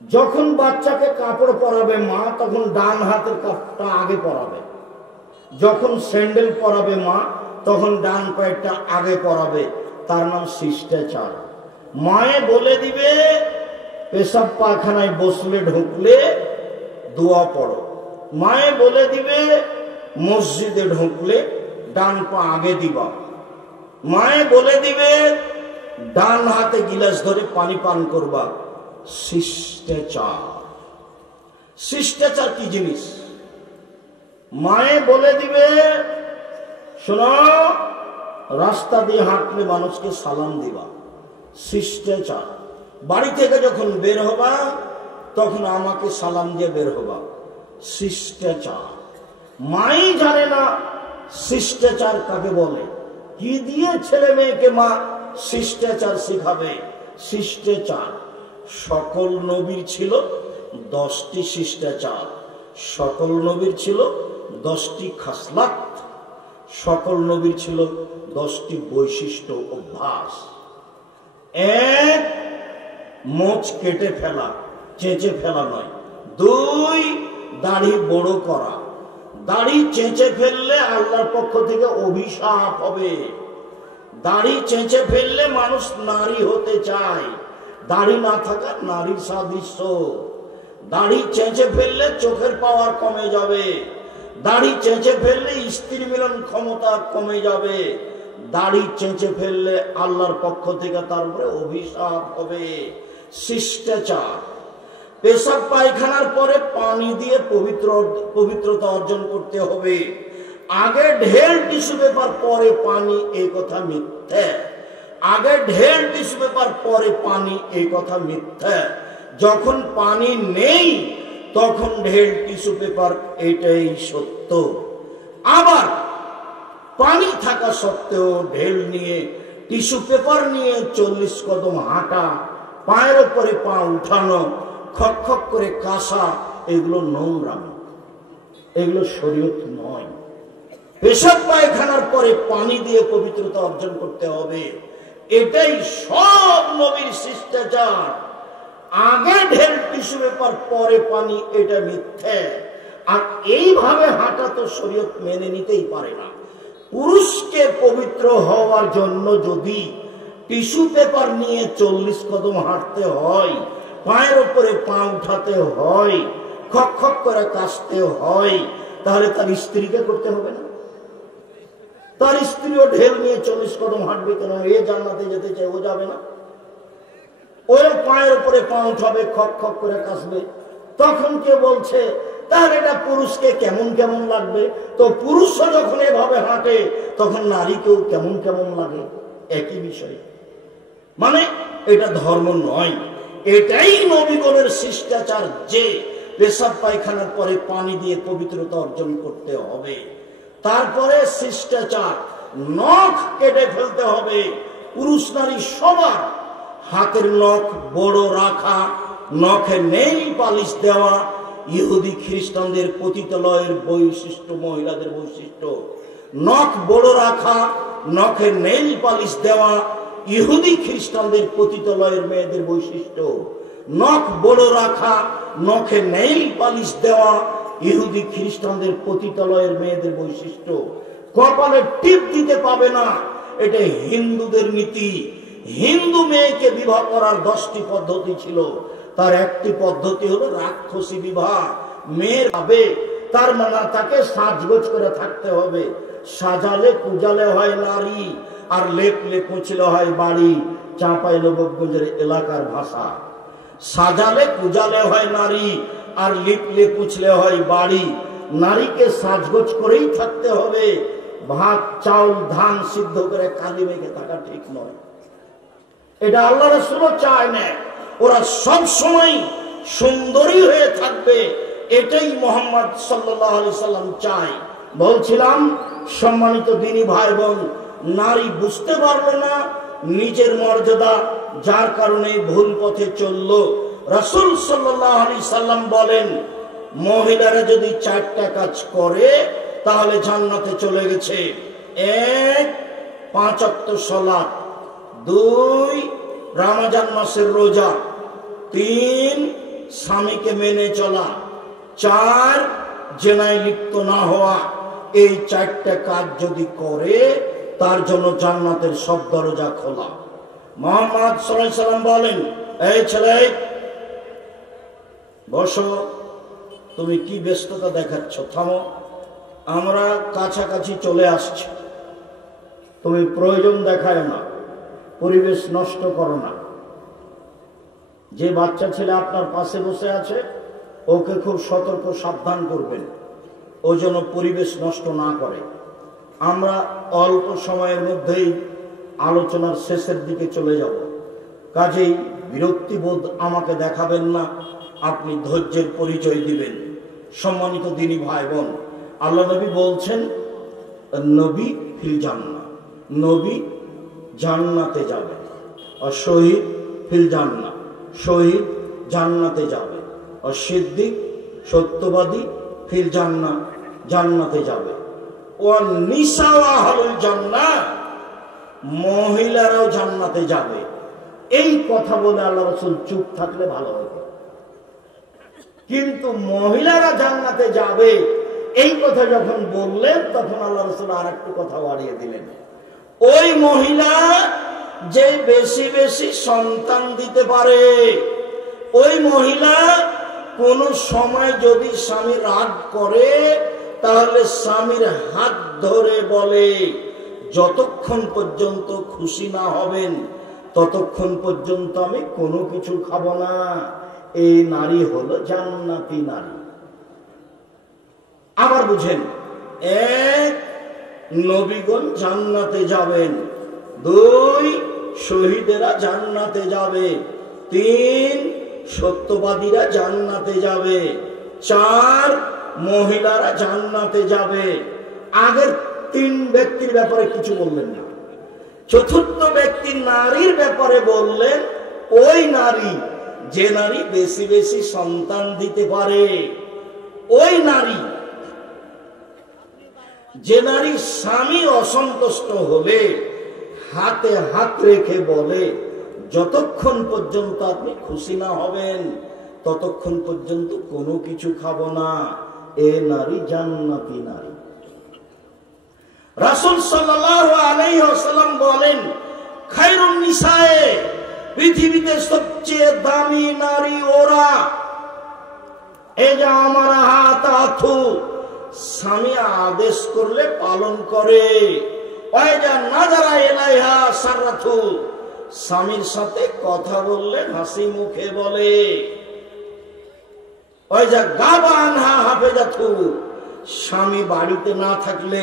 যখন বাচ্চাকে কাপড় পরাবে মা তখন ডান হাতের কাপড়টা আগে পরাবে, যখন স্যান্ডেল পরাবে মা তখন ডান পায়েরটা আগে পরাবে। তার নাম শিষ্টাচার। মায়ে বলে দিবে পেশাব পায়খানায় বসলে ঢুকলে দোয়া পড়ো, মায়ে বলে দিবে মসজিদে ঢুকলে ডান পা আগে দিবা, মায়ে বলে দিবে ডান হাতে গিলাস ধরে পানি পান করবা। শিষ্টাচার। শিষ্টাচার কি জিনিস? মায়ে বলে দিবে শোনো রাস্তা দিয়ে হাঁটলে মানুষকে সালাম দিবা। শিষ্টাচার। বাড়ি থেকে যখন বের হবা তখন আমাকে সালাম দিয়ে বের হবা। শিষ্টাচার। মাই জানে না শিষ্টাচার কাকে বলে। কি দিয়ে ছেলে মেয়েকে মা শিষ্টাচার শিখাবে? শিষ্টাচার। সকল নবীর ছিল 10টি শিষ্টাচার, সকল নবীর ছিল 10টি খাসলাত, সকল নবীর ছিল 10টি বৈশিষ্ট্য অভ্যাস। 1 মোচ কেটে ফেলা, চেঁচে ফেলা নয়। 2 দাড়ি বড় করা। দাড়ি চেঁচে ফেললে আল্লাহর পক্ষ থেকে অভিশাপ হবে। দাড়ি চেঁচে ফেললে মানুষ নারী হতে চায়, দাড়ি না থাকা নারীর সাদৃশ্য। দাড়ি চেঁচে ফেললে চোখের পাওয়ার কমে যাবে, দাড়ি চেঁচে ফেললে স্ত্রী মিলন ক্ষমতা কমে যাবে, দাড়ি চেঁচে ফেললে আল্লাহর পক্ষ থেকে তার উপরে অভিশাপ হবে। শিষ্টাচার। পেশাব পায়খানার পরে পানি দিয়ে পবিত্রতা অর্জন করতে হবে। আগে ঢের টিস্যু পেপার পরে পানি, এই কথা মিথ্যা। আগে ঢের টিস্যু পেপার পরে পানি, এই কথা মিথ্যা। যখন পানি নেই তখন ঢের টিস্যু পেপার, এটাই সত্য। আবার পানি থাকা সত্ত্বেও ঢেল নিয়ে টিস্যু পেপার নিয়ে 40 কদম হাঁটা, পায়ের উপরে পা উঠানো, খক খক করে কাশা, এগুলো নোংরামি, এগুলো শরীয়ত নয়। পেশাব পায়খানার পরে পানি দিয়ে পবিত্রতা অর্জন করতে হবে, এটাই সব নবীর শিষ্টাচার। আগে ঢের টিস্যু পেপার পরে পানি, এটা মিথ্যে। আর এইভাবে হাঁটা তো শরীয়ত মেনে নিতেই পারে না। পুরুষকে পবিত্র হওয়ার জন্য যদি টিস্যু পেপার নিয়ে 40 কদম হাঁটতে হয়, পায়ের উপরে পা উঠাতে হয়, খক খক করে কাশতে হয়, তাহলে তার স্ত্রীকে করতে হবে না? তার স্ত্রীও ঢেল নিয়ে 40 কদম হাঁটবে কেন? এ জান্নাতে যেতে চায়, ও যাবে না? ওই পায়ের উপরে পা উঠাবে, খক খক করে কাশবে। তখন কে বলছে তাহলে এটা পুরুষকে কেমন কেমন লাগবে? তো পুরুষও যখন এভাবে হাঁটে তখন নারীকেও কেমন কেমন লাগে, একই বিষয়। মানে এটা ধর্ম নয়, এটাই নবীগণের শিষ্টাচার যে পেশাব পায়খানার পরে পানি দিয়ে পবিত্রতা অর্জন করতে হবে। তারপরে শিষ্টাচার, নখ কেটে ফেলতে হবে। পুরুষ নারী সবার হাতের নখ বড় রাখা, নখে নেইল পালিশ দেওয়া ইহুদি খ্রিস্টানদের পতিতালয়ের বৈশিষ্ট্য, মহিলাদের বৈশিষ্ট্য। নখ বড় রাখা, নখে নেইল পালিশ দেওয়া ইহুদি খ্রিস্টানদের পতিতালয়ের মেয়েদের বৈশিষ্ট্য। নখ বড় রাখা, নখে নেইল পালিশ দেওয়া ইহুদি খ্রিস্টানদের পতিতালয়ের মেয়েদের বৈশিষ্ট্য। কপালে টিপ দিতে পাবে না, এটা হিন্দুদের নীতি। হিন্দু মেয়েকে বিবাহ করার 10টি পদ্ধতি ছিল, তার একটি পদ্ধতি হলো রাক্ষসী বিবাহ। মেয়ের হবে তার মানে তাকে সাজগোজ করে থাকতে হবে। সাজালে কুজালে হয় নারী, আর লেপলে কুচলে হয় বাড়ি, চাঁপাইনবাবগঞ্জের এলাকার ভাষা। সাজালে কুজালে হয় নারী, আর লিপলে কুচলে হয় বাড়ি। নারীকে সাজগোজ করেই থাকতে হবে। ভাত চাউল ধান সিদ্ধ করে কালি মেঘে থাকা ঠিক নয়, এটা আল্লাহ রাসূলও চায় না। ওরা সব সময় সুন্দরী হয়ে থাকবে, এটাই মুহাম্মদ সাল্লাল্লাহু আলাইহি সাল্লাম চায়। বলছিলাম সম্মানিত দিনী ভাই বোন, নারী বুঝতে পারলো না নিজের মর্যাদা, যার কারণে ভুল পথে চলল। রাসূল সাল্লাল্লাহু আলাইহি সাল্লাম বলেন, মহিলারা যদি 4টা কাজ করে তাহলে জান্নাতে চলে গেছে। 1 5 ওয়াক্ত সালাত, 2 রমজান মাসের রোজা, 3 স্বামীকে মেনে চলা, 4 জেনায় লিপ্ত না হওয়া। এই 4টা কাজ যদি করে তার জন্য জান্নাতের সব দরজা খোলা। মুহাম্মদ সাল্লাল্লাহু আলাইহি সাল্লাম বলেন, এই ছেলে বসো, তুমি কি ব্যস্ততা দেখাচ্ছ, থামো, আমরা কাছাকাছি চলে আসছি, তুমি প্রয়োজন দেখায় না, পরিবেশ নষ্ট করো না। যে বাচ্চা ছেলে আপনার পাশে বসে আছে ওকে খুব সতর্ক সাবধান করবেন, ও যেন পরিবেশ নষ্ট না করে। আমরা অল্প সময়ের মধ্যেই আলোচনার শেষের দিকে চলে যাব, কাজেই বিরক্তিবোধ আমাকে দেখাবেন না, আপনি ধৈর্যের পরিচয় দিবেন। সম্মানিত দিনী ভাই বোন, আল্লাহ নবী বলছেন, নবী ফিল জান্নাহ, নবী জান্নাতে যাবে, আর শহীদ ফিল জান্নাহ, শহীদ জান্নাতে যাবে, আর সিদ্দিক সত্যবাদী ফিল জান্নাহ, জান্নাতে যাবে। ওয়ান নিসা আহলুল জান্নাহ, মহিলারাও জান্নাতে যাবে। এই কথা বলে আল্লাহ রাসূল চুপ থাকলে ভালো হতো, কিন্তু মহিলারা জান্নাতে যাবে এই কথা যখন বললেন তখন আল্লাহ রাসূল আর একটু কথা বাড়িয়ে দিলেন। ওই মহিলা যে বেশি বেশি সন্তান দিতে পারে, ওই মহিলা কোন সময় যদি স্বামী রাগ করে তাহলে স্বামীর হাত ধরে বলে, যতক্ষণ পর্যন্ত খুশি না হবেন ততক্ষণ পর্যন্ত আমি কোনো কিছু খাবো না। এই নারী হলো জান্নাতি নারী। আবার বুঝেন, 1 নবীগণ জান্নাতে যাবেন, 2 শহীদেরা জান্নাতে যাবে, 3 সত্যবাদীরা জান্নাতে যাবে, 4 মহিলারা জান্নাতে যাবে। আগের 3 ব্যক্তির ব্যাপারে কিছু বললেন না, 4র্থ ব্যক্তি নারীর ব্যাপারে বললেন, ওই নারী যে নারী বেশি বেশি সন্তান দিতে পারে, ওই নারী যে নারী স্বামী অসন্তুষ্ট হলে হাতে হাত রেখে বলে, যতক্ষণ পর্যন্ত আপনি খুশি না হবেন ততক্ষণ পর্যন্ত কোনো কিছু খাবো না, এ নারী জান্নাতি নারী। রাসূল সাল্লাল্লাহু আলাইহি ওয়াসাল্লাম বলেন, খায়রুন নিসায়ে, পৃথিবীতে সবচেয়ে দামি নারী ওরা। এই যে আমার হাত আথু, স্বামী আদেশ করলে পালন করে। ওই যে নাজারা ইলাইহা সাররাথু, স্বামীর সাথে কথা বললে হাসি মুখে বলে। ওই যে গাবা আনহা হাফেজাথু, স্বামী বাড়িতে না থাকলে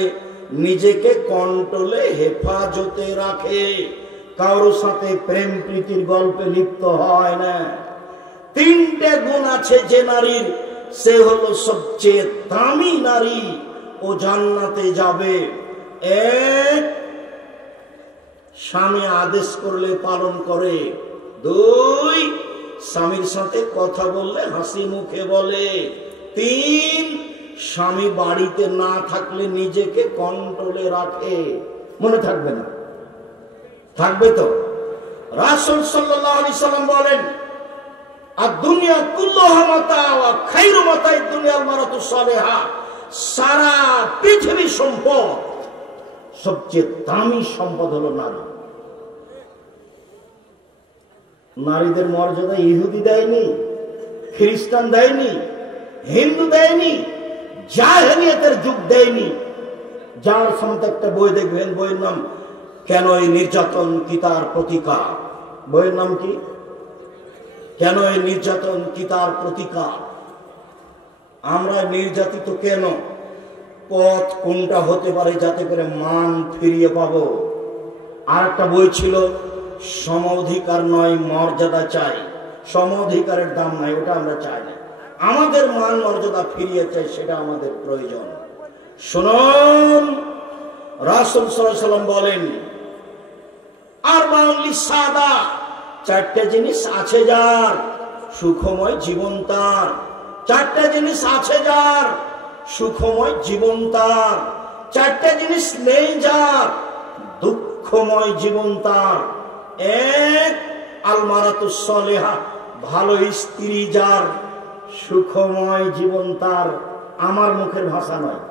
নিজেকে কন্ট্রোলে হেফাজতে রাখে, কারোর সাথে প্রেম প্রীতির গল্পে লিপ্ত হয় না। 3টে গুণ আছে যে নারীর, সে হলো সবচেয়ে দামি নারী, ও জান্নাতে যাবে। 1 স্বামী আদেশ করলে পালন করে, 2 স্বামীর সাথে কথা বললে হাসি মুখে বলে, 3 স্বামী বাড়িতে না থাকলে নিজেকে কন্ট্রোলে রাখে। মনে থাকবে না? থাকবে তো? রাসূল সাল্লাল্লাহু আলাইহি সাল্লাম বলেন, আর দুনিয়া কুল্লুহা মাতা ওয়া খায়রু মাতা'id দুনিয়াল মারাতু সালিহা, সারা পৃথিবীর সম্পদ, সবচেয়ে দামি সম্পদ হলো নারী। নারীদের মর্যাদা ইহুদি দেয়নি, খ্রিস্টান দেয়নি, হিন্দু দেয়নি, জাহেলিয়াতের যুগ দেয়নি। যার সামনে একটা বই দেখবেন, বইয়ের নাম কেন এই নির্যাতন কি তার প্রতিকার। বইয়ের নাম কি? কেন এই নির্যাতন কি তার প্রতিকার। আমরা নির্যাতিত কেন, পথ কোনটা হতে পারে যাতে করে মান ফিরিয়ে পাবো। আর একটা বই ছিল, সম অধিকার নয় মর্যাদা চাই, সম অধিকারের দাম নাই, ওটা আমরা চাই না, আমাদের মান মর্যাদা ফিরিয়ে চাই, সেটা আমাদের প্রয়োজন। শুনুন, রাসূল সাল্লাল্লাহু আলাইহি ওয়াসাল্লাম বলেন, আরবাউন লিসাদা, 4টে জিনিস আছে যার, সুখময় জীবন তার। 4টে জিনিস আছে যার, সুখময় জীবন তার। 4টে জিনিস নেই যার, দুঃখময় জীবন তার। 1 আল মারাতুস সালিহা, ভালো স্ত্রী যার, সুখময় জীবন তার। আমার মুখের ভাষা নয়,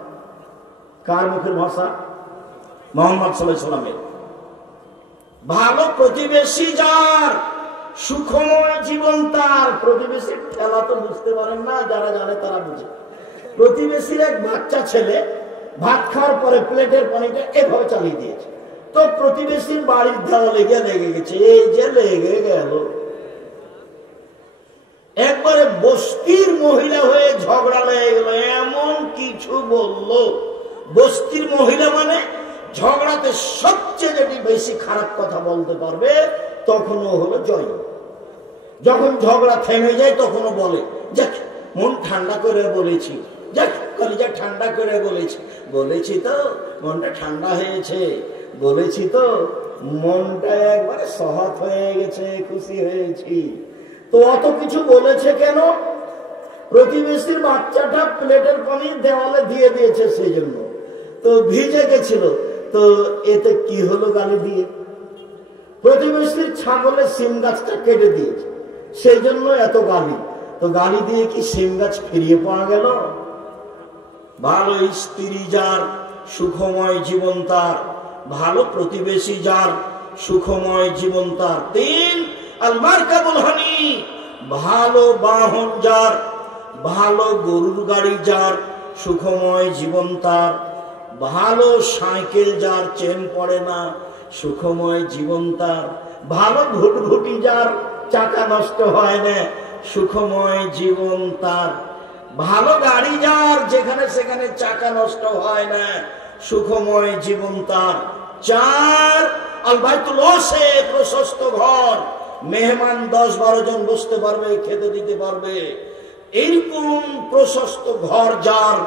কার মুখের ভাষা? মুহাম্মদ সাল্লাল্লাহু আলাইহি সাল্লামের। ভালো প্রতিবেশী যার, সুখময় জীবন তার। প্রতিবেশীর ঠেলা তো বুঝতে পারেন না, যারা জানে তারা বুঝে। প্রতিবেশীর এক বাচ্চা ছেলে ভাত খাওয়ার পরে প্লেটের পানিটা এভাবে চালিয়ে দিয়েছে, তো প্রতিবেশীর বাড়ির দেওয়ালে গিয়ে লেগে গেছে। এই যে লেগে গেল, একবারে বস্তির মহিলা হয়ে ঝগড়া লেগে গেল। এমন কিছু বলল, বস্তির মহিলা মানে ঝগড়াতে সবচেয়ে যেটি বেশি খারাপ কথা বলতে পারবে, তখনও হলো জয়। যখন ঝগড়া থেমে যায় তখনও বলে, যাক মন ঠান্ডা করে বলেছি, যাক কলিজা ঠান্ডা করে বলেছি, বলেছি তো মনটা ঠান্ডা হয়েছে, বলেছি তো মনটা একবারে সহজ হয়ে গেছে, খুশি হয়েছি। তো অত কিছু বলেছে কেন? প্রতিবেশীর বাচ্চাটা প্লেটের পানি দেওয়ালে দিয়ে দিয়েছে, সেই জন্য তো ভিজে গেছিল। তো এতে কি হলো গালি দিয়ে? প্রতিবেশীর ছাগলের সিম গাছটা কেটে দিয়েছে, সেই জন্য এত গালি। তো গালি দিয়ে কি সিম গাছ ফিরিয়ে পাওয়া গেল? ভালো স্ত্রী যার, সুখময় জীবন তার। ভালো প্রতিবেশী যার, সুখময় জীবন তার। 3 আল মারকাবুল হানি, ভালো বাহন যার, ভালো গরুর গাড়ি যার, সুখময় জীবন তার। ভালো সাইকেল যার, চেন পড়ে না, সুখময় জীবন তার। ভালো ঘুটঘুটি যার, চাকা নষ্ট হয় না, সুখময় জীবন তার। ভালো গাড়ি যার, যেখানে সেখানে চাকা নষ্ট হয় না, সুখময় জীবন তার। 4 আল বাইতুল ওয়াসি, প্রশস্ত ঘর, মেহমান 10-12 জন বসতে পারবে, খেতে দিতে পারবে, এইরকম প্রশস্ত ঘর যার,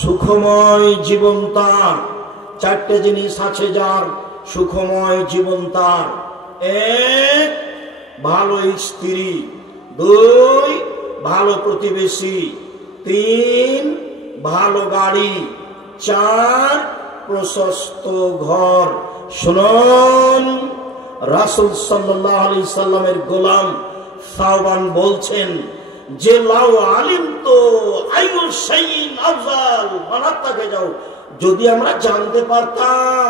সুখময় জীবন তার। 4টে জিনিস আছে যার, সুখময় জীবন তার। 1 ভালো স্ত্রী, 2 ভালো প্রতিবেশী, 3 ভালো গাড়ি, 4 প্রশস্ত ঘর। শুনুন, রাসূল সাল্লাল্লাহু আলাইহি সাল্লামের গোলাম সাওবান বলছেন যে লাউ আলিমতু আইয়ু শাইইন আফজাল, মানাত্তাকে যাও, যদি আমরা জানতে পারতাম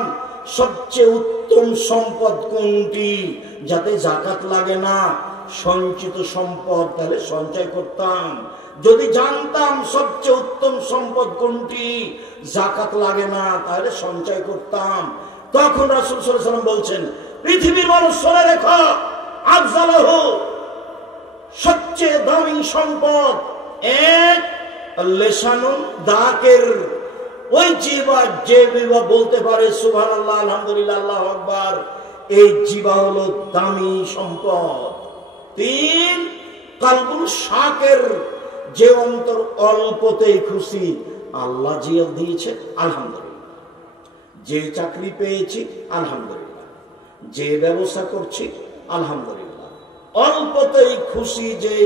সবচেয়ে উত্তম সম্পদ কোনটি, যাতে যাকাত লাগে না, সঞ্চিত সম্পদ, তাহলে সঞ্চয় করতাম। যদি জানতাম সবচেয়ে উত্তম সম্পদ কোনটি, যাকাত লাগে না, তাহলে সঞ্চয় করতাম। তখন রাসূল সাল্লাল্লাহু আলাইহি ওয়াসাল্লাম বলছেন, পৃথিবীর মানুষ শুনে রেখো, আফজালহু, সবচেয়ে দামি সম্পদ 1 লিসানুন দাকির, ওই জিহ্বা যে জিহ্বা বলতে পারে সুবহানাল্লাহ, আলহামদুলিল্লাহ, আল্লাহু আকবার, এই জিহ্বা হলো দামি সম্পদ। 3 কলবুল শাকির, যে অন্তর অল্পতেই খুশি, আল্লাহ জিয়াদ দিয়েছে আলহামদুলিল্লাহ, যে চাকরি পেয়েছি আলহামদুলিল্লাহ, যে ব্যবসা করছি আলহামদুলিল্লাহ, অল্পতেই খুশি, যে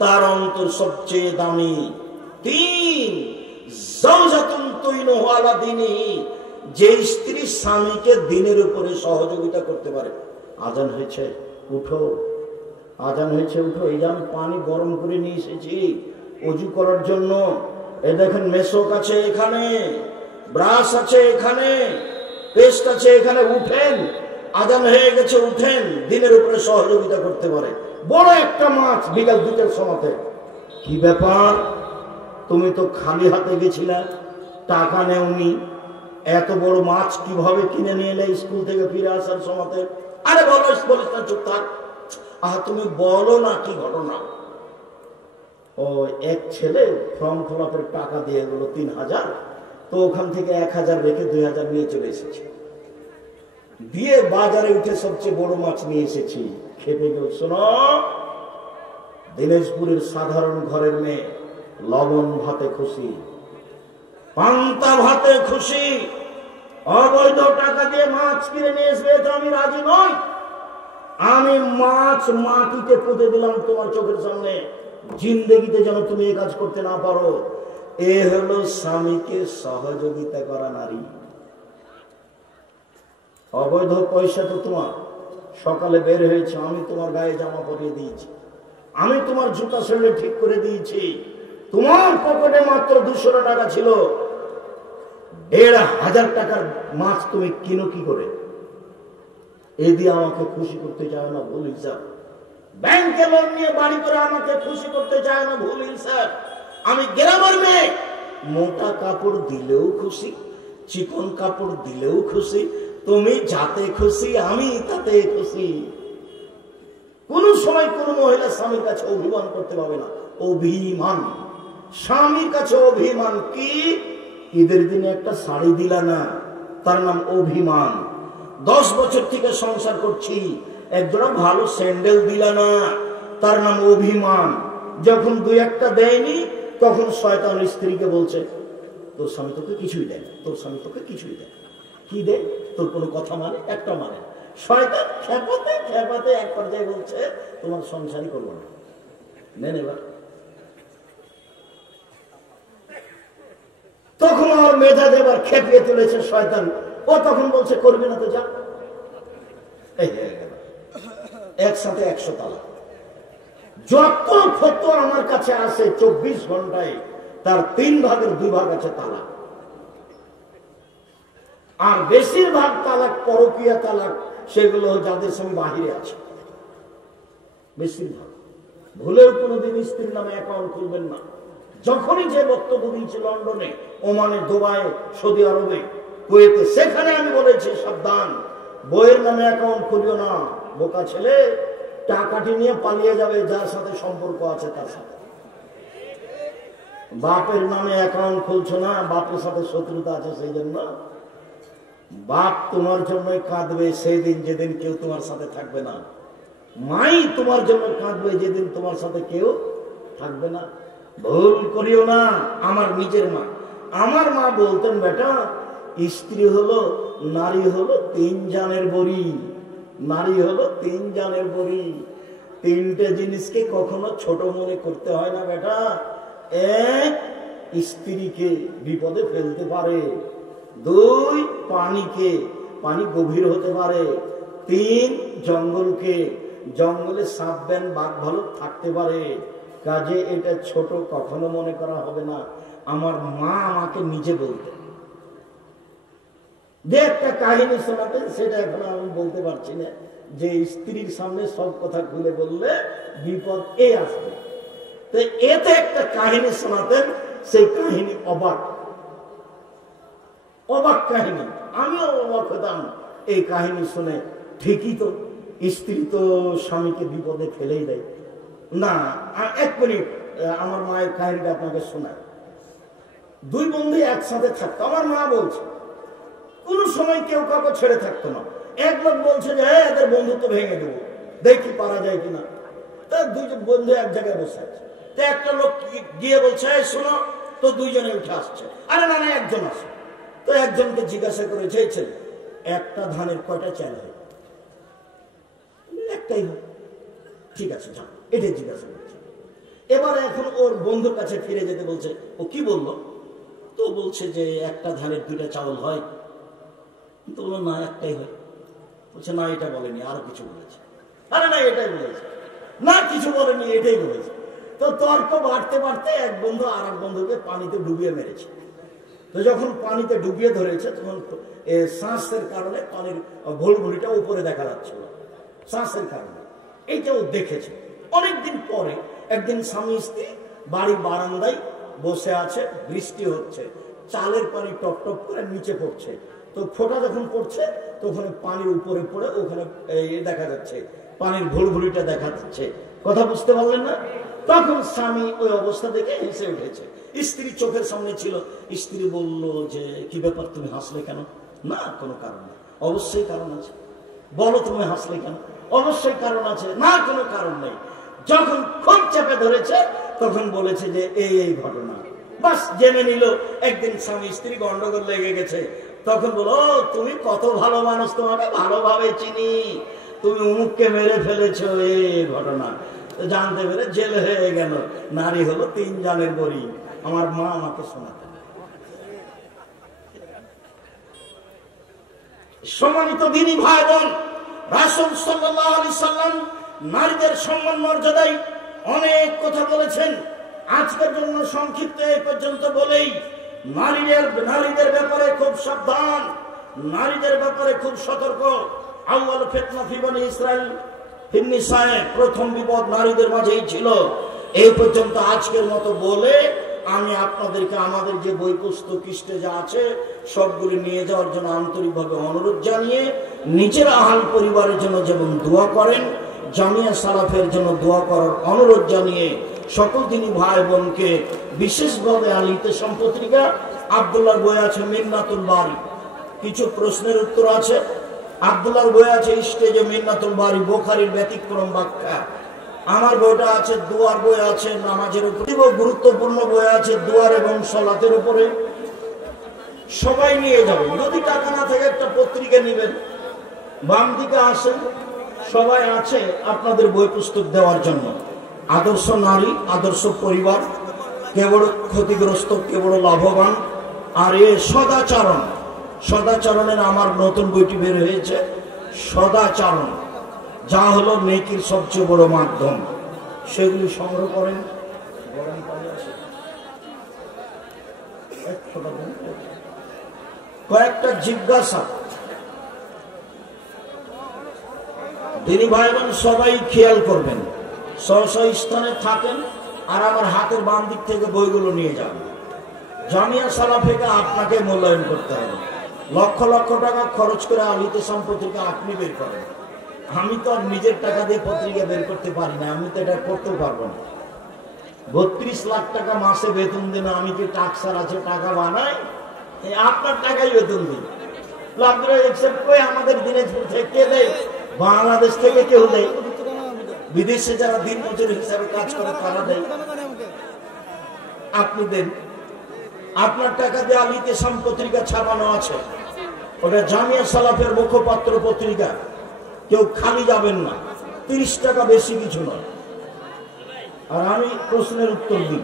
তার অন্তর সবচেয়ে দামি। 3 যাওজাতুন তুইনুহু আলা দীনিহি, যে স্ত্রী স্বামীকে দিনের উপরে সহযোগিতা করতে পারে। আজান হয়েছে, উঠো, আজান হয়েছে, উঠো। এই যে আমি পানি গরম করে নিয়ে এসেছি ওযু করার জন্য, এই দেখেন মেশক আছে এখানে, ব্রাশ আছে এখানে, পেস্ট আছে এখানে, উঠেন, আজান হয়ে গেছে, উঠেন। দিনের উপরে সহযোগিতা করতে পারে। বড় একটা মাছ বিকাল 2টার সময়তে, কি ব্যাপার, তুমি তো খালি হাতে গেছিলা, টাকা নেওনি, এত বড় মাছ কিভাবে কিনে নিয়ে এলে স্কুল থেকে ফিরে আসার সময়তে? আরে বলো, বলিস না, চুপ থাক। তুমি বলো না কি ঘটনা? ও এক ছেলে ফর্ম ফিলাপের টাকা দিয়ে গেল 3000, তো ওখান থেকে 1000 রেখে 2000 নিয়ে চলে এসেছি, দিয়ে বাজারে উঠে সবচেয়ে বড় মাছ নিয়ে এসেছি, খেপে গেল। শোনো, দিনাজপুরের সাধারণ ঘরের মেয়ে লবণ ভাতে খুশি, পান্তা ভাতে খুশি, অবৈধ টাকা দিয়ে মাছ কিনে নিয়ে এসবে তো আমি রাজি নই। আমি মাছ মাটিতে পুঁতে দিলাম তোমার চোখের সামনে, জিন্দেগিতে যেন তুমি এই কাজ করতে না পারো। এ হলো স্বামীকে সহযোগিতা করা নারী। অবৈধ পয়সা তো তোমার, সকালে বের হয়েছে, আমি তোমার গায়ে জামা পরিয়ে দিয়েছি, আমি তোমার জুতা স্যান্ডেল ঠিক করে দিয়েছি, তোমার পকেটে মাত্র 200 টাকা ছিল, 1500 টাকার মাছ তুমি কিনো কি করে? এই দিয়ে আমাকে খুশি করতে চায় না, ভুল হিসাব। ব্যাংকে লোন নিয়ে বাড়ি করে আমাকে খুশি করতে চায় না, ভুল হিসাব। আমি গ্রামের মেয়ে, মোটা কাপড় দিলেও খুশি, চিকন কাপড় দিলেও খুশি, তুমি যাতে খুশি আমি তাতে খুশি। কোন সময় কোন মহিলা স্বামীর কাছে অভিমান করতে পারবে না। অভিমান, স্বামীর কাছে অভিমান কি? ঈদের দিনে একটা শাড়ি দিলা না, তার নাম অভিমান। 10 বছর থেকে সংসার করছি, একজোড়া ভালো স্যান্ডেল দিলা না, তার নাম অভিমান। যখন 2-1টা দেয়নি, তখন শয়তান স্ত্রীকে বলছে, তোর স্বামী তোকে কিছুই দেয় না, তোর স্বামী তোকে কিছুই দেয় না। কি দেয়? তোর কোনো কথা মানে, একটা মানে। শয়তান খেপাতে খেপাতে এক পর্যায়ে বলছে, তোমার সংসারই করবো না, নেন এবার। তখন আমার মেজাজ এবার খেপিয়ে তুলেছে শয়তান। ও তখন বলছে, করবি না তো যা। এই একসাথে 100 তালাক। যত ফতোয়া আমার কাছে আসে 24 ঘন্টায়, তার 3 ভাগের 2 ভাগ আছে তালাক। আর বেশিরভাগ তালাক পরকীয়া তালাক, সেগুলো যাদের সঙ্গে বাহিরে আছে। বেশিরভাগ। ভুলেও কোনোদিন স্ত্রীর নামে অ্যাকাউন্ট খুলবেন না। যখনই যে বক্তব্য দিয়েছে লন্ডনে, ওমানে, দুবাই, সৌদি আরবে, কুয়েতে, সেখানে আমি বলেছি সাবধান, বইয়ের নামে অ্যাকাউন্ট খুলিও না। বোকা ছেলে, টাকাটি নিয়ে পালিয়ে যাবে যার সাথে সম্পর্ক আছে তার সাথে। বাপের নামে অ্যাকাউন্ট খুলছো না, বাপের সাথে শত্রুতা আছে, সেই জন্য বাপ তোমার জন্যই কাঁদবে সেই দিন যেদিন কেউ তোমার সাথে থাকবে না। মাই তোমার জন্য কাঁদবে যেদিন তোমার সাথে কেউ থাকবে না। ভুল করিও না। আমার নিজের মা, আমার মা বলতেন, বেটা, স্ত্রী হলো, নারী হলো 3 জানের বড়ি। নারী হলো 3 জানের বড়ি। 3টে জিনিসকে কখনো ছোট মনে করতে হয় না বেটা। 1, স্ত্রীকে বিপদে ফেলতে পারে। 2, পানিকে, পানি গভীর হতে পারে। 3, জঙ্গলকে, জঙ্গলে সাপ বেন বাঘ ভালুক থাকতে পারে। কাজে এটা ছোট কখনো মনে করা হবে না। আমার মা আমাকে নিজে বলতেন। যে একটা কাহিনী শোনাতেন, সেটা এখন আমি বলতে পারছি না, যে স্ত্রীর সামনে সব কথা খুলে বললে বিপদ আসবে। তো এতে একটা কাহিনী শোনাতেন, সেই কাহিনী অবাক অবাক কাহিনী। আমিও অবাক হতাম এই কাহিনী শুনে। ঠিকই তো, স্ত্রী তো স্বামীকে বিপদে ফেলেই দেয় না। 1 মিনিট, আমার মায়ের কাহিনীটা আপনাকে শোনায়। 2 বন্ধু একসাথে থাকতো। আমার মা বলছে, কোন সময় কেউ কাউকে ছেড়ে থাকতো না। এক লোক বলছে যে এদের বন্ধুত্ব ভেঙে দেবো, দেখি পারা যায় কিনা। তা 2 বন্ধু এক জায়গায় বসে আছে। তো একটা লোক গিয়ে বলছে, শোনো তো, 2 জনে উঠে আসছে। আরে না না, একজন আসে। তো একজনকে জিজ্ঞাসা করে, চেয়েছেন একটা ধানের কয়টা চাল হয়? একটাই হয়। ঠিক আছে, যাও, এটাই জিজ্ঞাসা করছে। এবার এখন ওর বন্ধুর কাছে ফিরে যেতে বলছে। ও কি বললো? তো বলছে যে একটা ধানের 2টা চাউল হয়। তো বললো, না, একটাই হয়। বলছে, না, এটা বলেনি, আরো কিছু বলেছে। আরে না, এটাই বলেছে। না, কিছু বলেনি, এটাই বলেছে। তো তর্ক বাড়তে বাড়তে এক বন্ধু আর এক বন্ধুকে পানিতে ডুবিয়ে মেরেছে। তো যখন পানিতে ডুবিয়ে ধরেছে, তখন শ্বাসের কারণে পানির ঘোলঘুলিটা উপরে দেখা যাচ্ছিল, শ্বাসের কারণে। এইটাও দেখেছে। অনেকদিন পরে একদিন স্বামী স্ত্রী বাড়ির বারান্দায় বসে আছে, বৃষ্টি হচ্ছে, চালের পানি টপ টপ করে নিচে পড়ছে। তো ফোঁটা যখন পড়ছে, তখন পানির উপরে পড়ে ওখানে দেখা যাচ্ছে, পানির ঘোলঘুলিটা দেখা যাচ্ছে। কথা বুঝতে পারলেন না? তখন স্বামী ওই অবস্থা দেখে হেসে উঠেছে। স্ত্রী চোখের সামনে ছিল। স্ত্রী বলল যে, কি ব্যাপার, তুমি হাসলে কেন? না, কোনো কারণ নেই। অবশ্যই কারণ আছে। বলো, তুমি হাসলে কেন? অবশ্যই কারণ আছে। না, কোনো কারণ নেই। যখন খুব চেপে ধরেছে, তখন বলেছে যে এই ঘটনা। বাস জেনে নিল একদিন স্বামী স্ত্রী গন্ডগোল লেগে গেছে। তখন বলো, তুমি কত ভালো মানুষ, তোমাকে ভালোভাবে চিনি, তুমি অমুককে মেরে ফেলেছো, এই ঘটনা। জানতে পেরে জেল হয়ে গেল। নারী হলো 3 জানের বড়ি। আমার মা আমাকে শোনাতেন। সম্মানিত দিনী ভাই বোন, রাসূল সাল্লাল্লাহু আলাইহি সাল্লাম নারীদের সম্মান মর্যাদায় অনেক কথা বলেছেন। আজকের জন্য সংক্ষিপ্ত এই পর্যন্ত বলেই, নারীদের ব্যাপারে খুব সাবধান, নারীদের ব্যাপারে খুব সতর্ক। আউয়াল ফিতনা ফি বনি ইসরাইল ফিন নিসায়ে, প্রথম বিপদ নারীদের মাঝেই ছিল। এই পর্যন্ত আজকের মতো বলে আমি আপনাদেরকে আমাদের যে বই পুস্তক যা আছে সবগুলি নিয়ে যাওয়ার জন্য আন্তরিকভাবে অনুরোধ জানিয়ে, নিজের আহাল পরিবারের জন্য যেমন দোয়া করেন, জামিয়া সালাফের জন্য দোয়া করার অনুরোধ জানিয়ে সকল দিনই ভাই বোনকে বিশেষভাবে আলিতে সম্পত্রিকা আব্দুল্লাহর বই আছে মিন্নাতুল বারি, কিছু প্রশ্নের উত্তর আছে। আব্দুল্লাহর বই আছে স্টেজে মিন্নাতুল বারি, বুখারীর ব্যতিক্রম ব্যাখ্যা। আমার বইটা আছে, দুয়ার বই আছে নামাজের উপরে, গুরুত্বপূর্ণ বই আছে দুয়ার এবং সালাতের উপরে। সবাই নিয়ে যাবেন, যদি টাকা না থাকে একটা পত্রিকা নেবেন। বাম দিকে আসেন, সবাই আছে আপনাদের বই পুস্তক দেওয়ার জন্য। আদর্শ নারী, আদর্শ পরিবার, কে বড় ক্ষতিগ্রস্ত, কে বড় লাভবান, আর এ সদাচরণ। সদাচরণের আমার নতুন বইটি বের হয়েছে, সদাচরণ, যা হলো নেকির সবচেয়ে বড় মাধ্যম। সেগুলি সংগ্রহ করেন। কয়েকটা জিজ্ঞাসা দিনী ভাই বোন সবাই খেয়াল করবেন, স্থানে থাকেন আর আমার হাতের বাম দিক থেকে বইগুলো নিয়ে যান। জামিয়া সালাফিকে আপনাকে মূল্যায়ন করতে হবে। লক্ষ লক্ষ টাকা খরচ করে আলিতে পত্রিকা আপনি বের করেন। আমি তো আর নিজের টাকা দিয়ে পত্রিকা বের করতে পারি না, আমি তো এটা করতেও পারবো না। 32 লাখ টাকা মাসে বেতন দিন, আমি কি টাকসার আছে টাকা বানাই? আপনার টাকাই বেতন দিন। আমাদের দিনাজপুর থেকে দেয়, বাংলাদেশ থেকে কেউ দেয়, বিদেশে যারা দিন মজুর হিসাবে কাজ করে তারা দেয়, আপনি দেন। আপনার টাকা দিয়ে আলিতে পত্রিকা ছাপানো আছে, ওটা জামিয়া সালাফের মুখপাত্র পত্রিকা, কেউ খালি যাবেন না। 30 টাকা বেশি কিছু নয়। আর আমি প্রশ্নের উত্তর দিই।